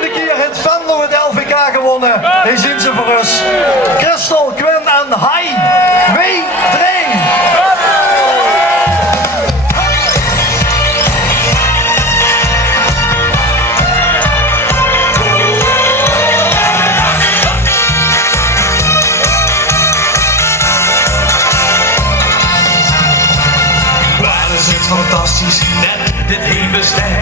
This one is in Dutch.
7e keer het Venlo het LVK gewonnen. Die zien ze voor ons. Christel, Quinn en Hai. 2, 3. Fantastisch, net dit heen bestek.